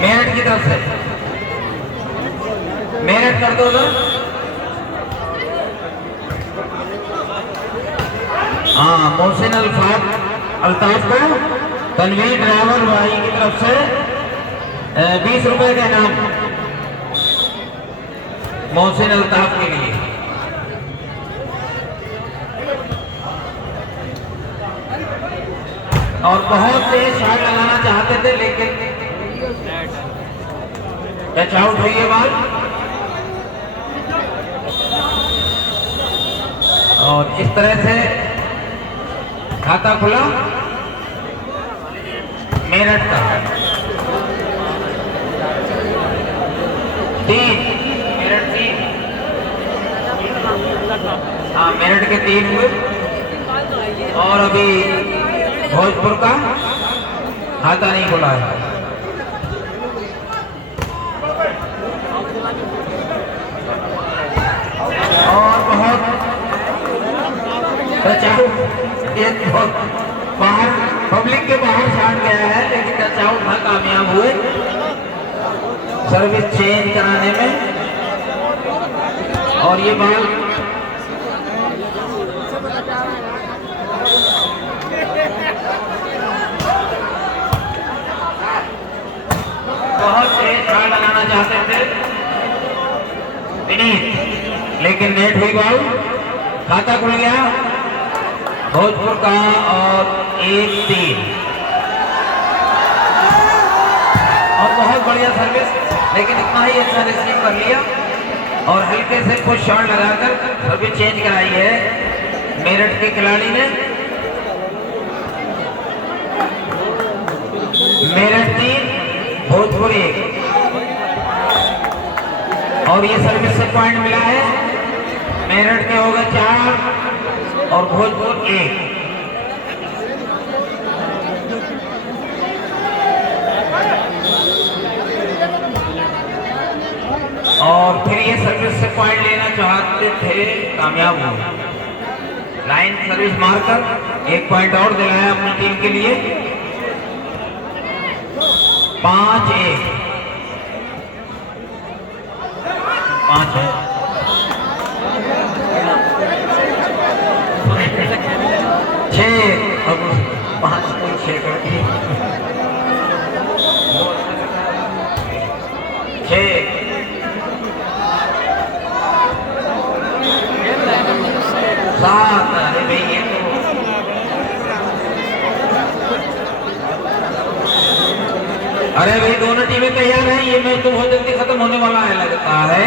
मेरठ की तरफ से मेरठ कर दो उधर। हाँ, मोहसिन अल्ताफ को तनवीर ड्राइवर भाई की तरफ से 20 रुपए का इनाम मोहसिन अल्ताफ के लिए। और बहुत से शॉट लगाना चाहते थे लेकिन टच आउट हुई है बाल। और इस तरह से खाता खुला मेरठ का 3, मेरठ 3। हाँ, मेरठ के 3 हुए। और अभी भोजपुर का खाता नहीं खुला है। और बहुत बाहर पब्लिक के बाहर छाट गया है लेकिन टच आउट ना कामयाब हुए सर्विस चेंज कराने में। और ये बॉल बहुत तेज शॉट लगाना चाहते थे विनीत, लेकिन नेट हुई बॉल। खाता खुल गया भोजपुर का और 1-3। और बहुत बढ़िया सर्विस, लेकिन इतना ही अच्छा रिसीव कर लिया और हल्के से कुछ शॉट लगाकर सर्विस चेंज कराई है मेरठ के खिलाड़ी ने। मेरठ 3 भोजपुर 1। और ये सर्विस से पॉइंट मिला है, मेरठ के हो गए 4 और भोजपुर 1। और फिर ये सर्विस से पॉइंट लेना चाहते थे, कामयाब हुए। लाइन सर्विस मारकर 1 पॉइंट और दिलाया अपनी टीम के लिए। 5-1 5 है। 6 अब 5 को 6 कर 6 7। अरे भाई ये तो अरे भाई दोनों टीमें तैयार हैं। ये मैच तो बहुत जल्दी खत्म होने वाला है लगता है।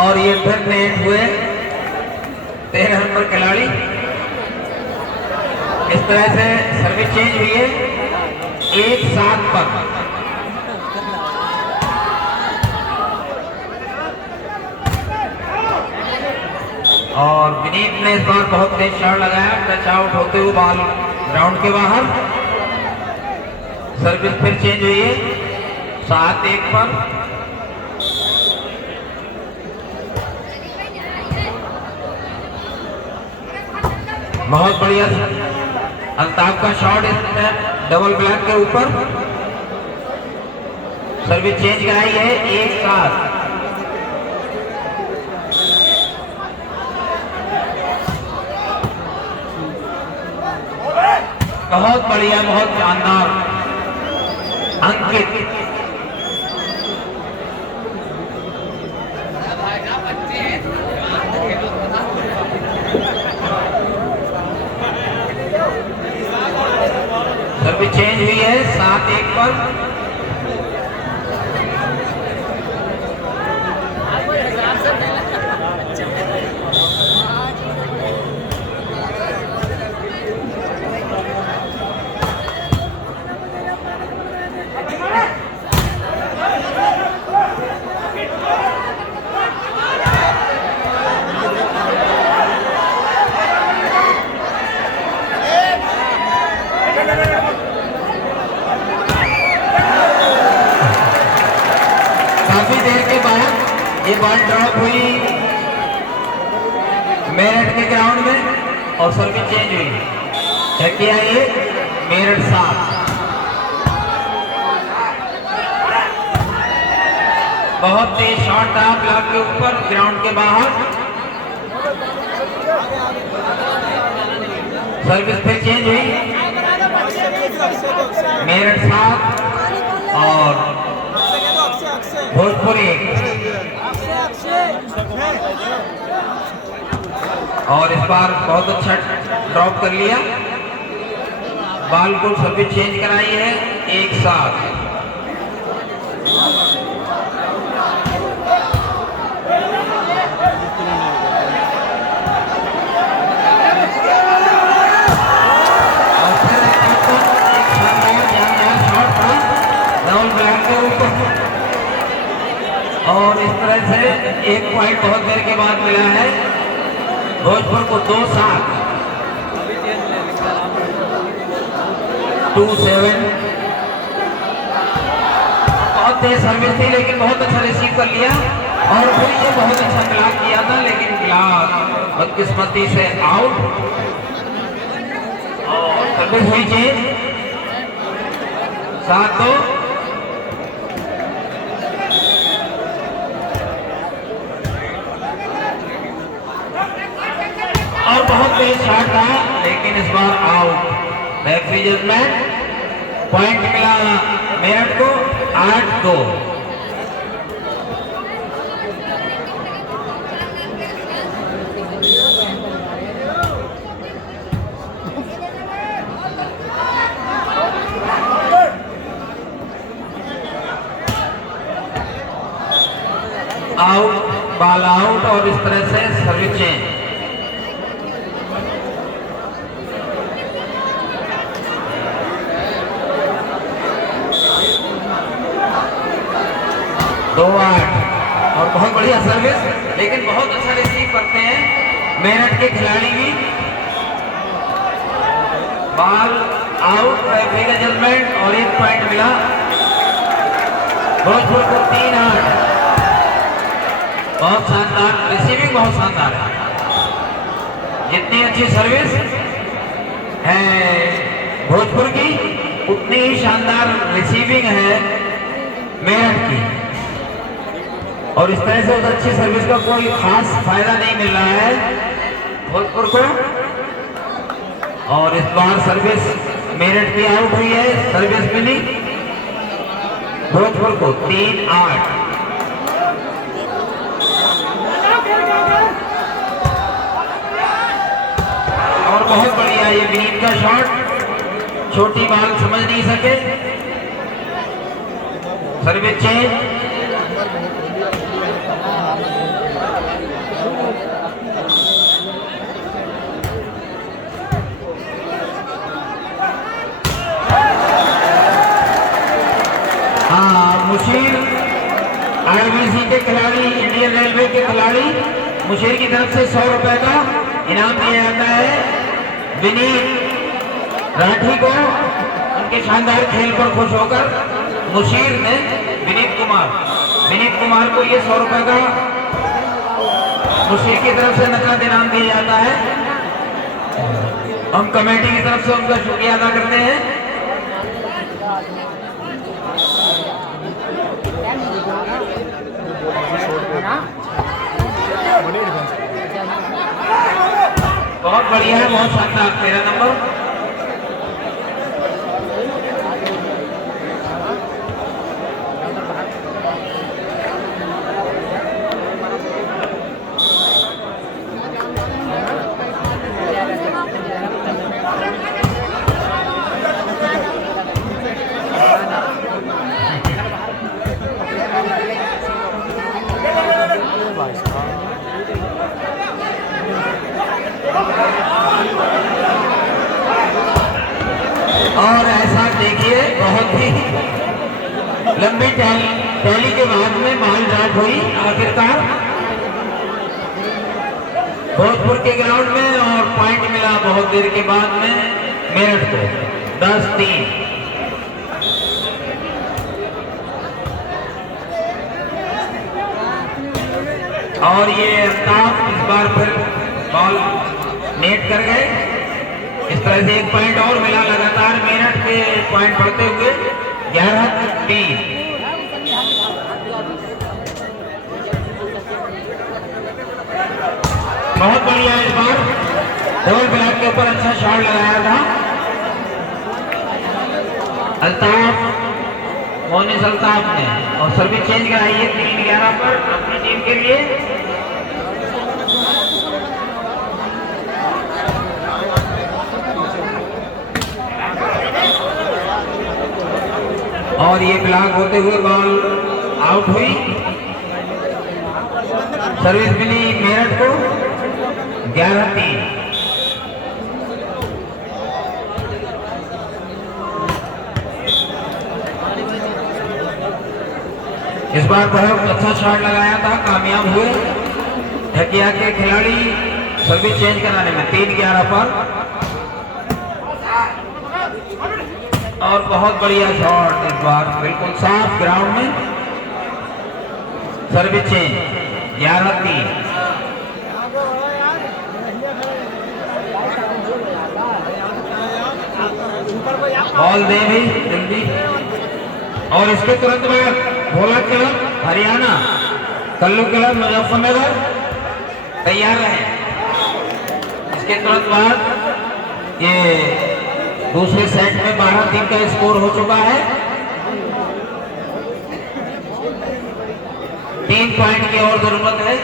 और ये फिर नेट हुए 13 नंबर खिलाड़ी। इस तरह से सर्विस चेंज हुई है 1-7 पर। और विनीत ने इस बार बहुत तेज शॉट लगाया, टच आउट होते हुए बॉल ग्राउंड के बाहर। सर्विस फिर चेंज हुई है 7-1 पर। बहुत बढ़िया अल्ताफ का शॉट इसमें डबल ब्लैक के ऊपर। सर्विस चेंज कराई है 1-7। बहुत बढ़िया, बहुत शानदार अंकित। सर्विस चेंज हुई है 7-1 पर। ये बॉल ड्रॉप हुई मेरठ के ग्राउंड में और सर्विस चेंज हुई है। क्या ये मेरठ 7। बहुत तेज शॉट था ब्लॉक के ऊपर ग्राउंड के बाहर। सर्विस फिर चेंज हुई मेरठ 7 और भोजपुर 1। और इस बार बहुत अच्छा ड्रॉप कर लिया। बॉल को सर्विस चेंज कराई है 1-7। और इस तरह से एक पॉइंट बहुत देर के बाद मिला है भोजपुर को 2-7। 2-7। बहुत तेज सर्विस थी लेकिन बहुत अच्छा रिसीव कर लिया और फिर ये बहुत अच्छा ब्लॉक किया था लेकिन ब्लॉक बदकिस्मती से आउट। और सर्विस हुई चेंज 7-2। और बहुत तेज शॉट था लेकिन इस बार आउट। रेफरी जजमेंट पॉइंट मिला मेरठ को 8-2। आउट, बॉल आउट और इस तरह से सर्विस चेंज। दो 8 और बहुत बढ़िया सर्विस लेकिन बहुत अच्छा रिसीव करते हैं मेरठ के खिलाड़ी भी। बॉल आउट, रेफरी का जजमेंट और 1 पॉइंट मिला भोजपुर को 3-8। बहुत शानदार रिसीविंग, बहुत शानदार है। जितनी अच्छी सर्विस है भोजपुर की उतनी ही शानदार रिसीविंग है मेरठ की। और इस तरह से उस अच्छी सर्विस का कोई खास फायदा नहीं मिल रहा है भोजपुर को। और इस बार सर्विस मेरठ की आउट हुई है। सर्विस मिली भोजपुर को 3-8। और बहुत बढ़िया ये विनीत का शॉट, छोटी बॉल समझ नहीं सके। Service change. मुशीर आईबीसी के खिलाड़ी, इंडियन रेलवे के खिलाड़ी मुशीर की तरफ से 100 रुपए का इनाम दिया जाता है विनीत राठी को। उनके शानदार खेल पर खुश होकर मुशीर ने विनीत कुमार को ये 100 रुपए का मुशीर की तरफ से नकद इनाम दिया जाता है। हम कमेटी की तरफ से उनका शुक्रिया अदा करते हैं। बहुत बढ़िया है, बहुत शानदार 13 नंबर। और ऐसा देखिए बहुत ही लंबी टैली के बाद में बॉल ड्रॉप हुई आखिरकार भोजपुर के ग्राउंड में और पॉइंट मिला बहुत देर के बाद में मेरठ को 10-3। और ये अल्ताफ इस बार फिर बॉल नेट कर गए। इस तरह से 1 पॉइंट और मिला, लगातार मेरठ के पॉइंट बढ़ते हुए 11-3। बहुत बढ़िया इस बार डबल ब्लैक के ऊपर अच्छा शॉट लगाया था अल्ताफ, मोनिस अल्ताफ ने, और सर्विस चेंज कराई है 3-11 पर अपनी टीम के लिए। और ये ब्लॉक होते हुए बॉल आउट हुई। सर्विस मिली मेरठ को 11-3। इस बार बहुत अच्छा शॉट लगाया था, कामयाब हुए ढकिया के खिलाड़ी सर्विस चेंज कराने में 3-11 पर। और बहुत बढ़िया शॉट इस बार, बिल्कुल साफ ग्राउंड में सर्विस चेंज 11-3। बॉल दे भी जल्दी। और इसके तुरंत बाद भोला क्लब हरियाणा, कल्लू क्लब मुजफ्फरनगर तैयार रहे। इसके तुरंत बाद ये दूसरे सेट में 12-3 का स्कोर हो चुका है। 3 पॉइंट की और जरूरत है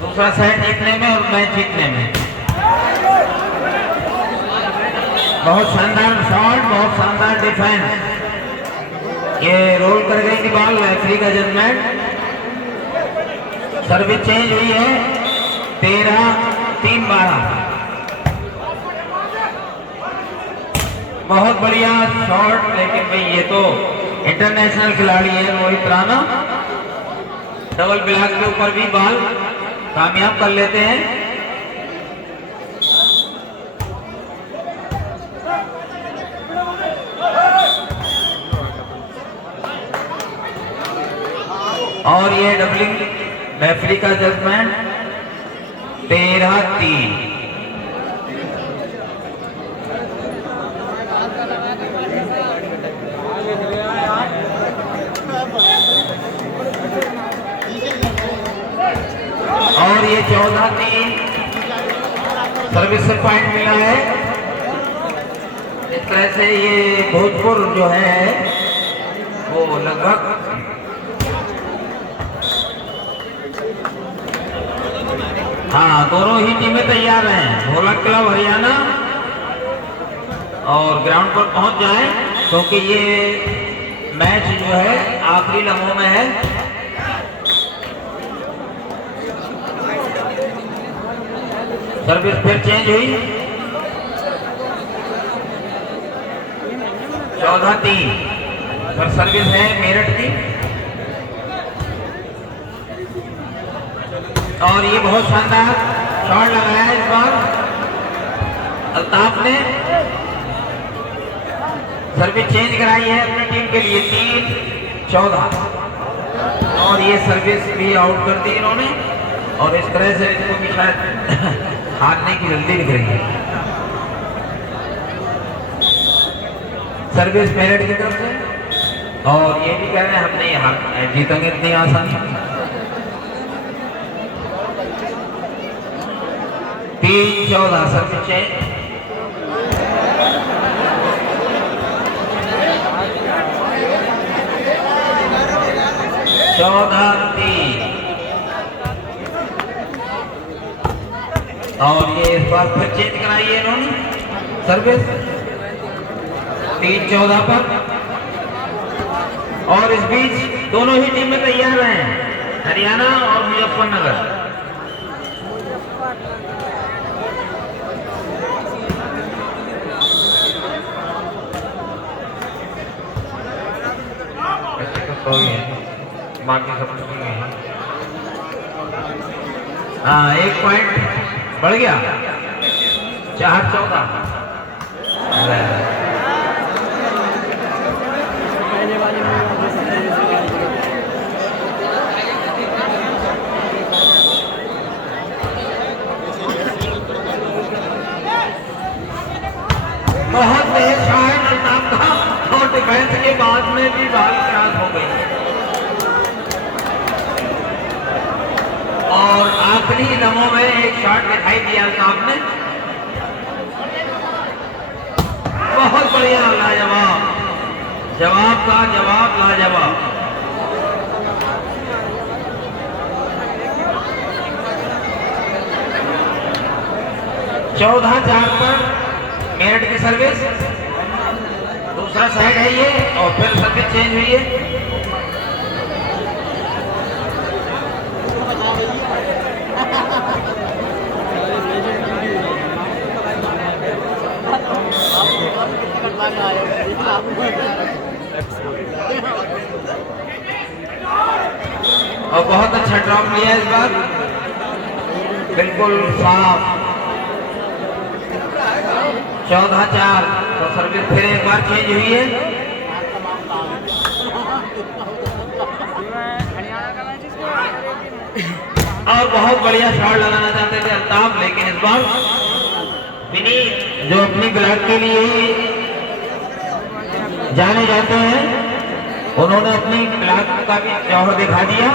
दूसरा सेट जीतने में और मैच जीतने में। बहुत शानदार शॉट, बहुत शानदार डिफेंस। ये रोल कर गई थी बॉल, रेफरी का जजमेंट। सर्विस चेंज हुई है 13-3-12। बहुत बढ़िया शॉट, लेकिन भाई ये तो इंटरनेशनल खिलाड़ी है रोहित राणा, डबल ब्लॉक के ऊपर भी बॉल कामयाब कर लेते हैं। और ये डबलिंग रेफरी का जजमेंट 13-3। और ये 14-3 सर्विस से पॉइंट मिला है। इस तरह से ये भोजपुर जो है वो लगभग हाँ दोनों ही टीमें तैयार हैं। भोला क्लब हरियाणा और ग्राउंड पर पहुंच जाएं, क्योंकि ये मैच जो है आखिरी लम्हों में है। सर्विस फिर चेंज हुई 14-3 पर सर्विस है मेरठ की। और ये बहुत शानदार शॉट लगाया इस बार अल्ताफ ने। सर्विस चेंज कराई है अपनी टीम के लिए 3-14। और ये सर्विस भी आउट कर दी इन्होंने। और इस तरह से इनको भी शायद हारने की जल्दी दिख रही है। सर्विस मेरठ की तरफ से। और ये भी कह रहे हैं हम नहीं जीतेंगे इतनी आसानी। 3-14 सर्विस चेंज। और ये इस बार फिर चेंज कराई है इन्होंने सर्विस 3-14 पर। और इस बीच दोनों ही टीमें तैयार हैं, हरियाणा और मुजफ्फरनगर। बाकी सब हाँ 1 पॉइंट बढ़ गया 4-14। असली दमों में एक शॉट दिखाई दिया अल्ताफ ने। बहुत बढ़िया, लाजवाब, जवाब का जवाब, लाजवाब। चौदह 4 पर मेरठ की सर्विस, दूसरा साइड है ये, और फिर सर्विस चेंज हुई है। और बहुत अच्छा ड्रॉप लिया इस बार, बिल्कुल साफ। 14-4, तो सर्विस फिर एक बार चेंज हुई है। और बहुत बढ़िया शॉट लगाना चाहते थे अल्ताफ, लेकिन इस बार विनीत जो अपनी ब्लॉक के लिए ही जाने जाते हैं, उन्होंने अपनी ब्लॉक का भी जौहर दिखा दिया।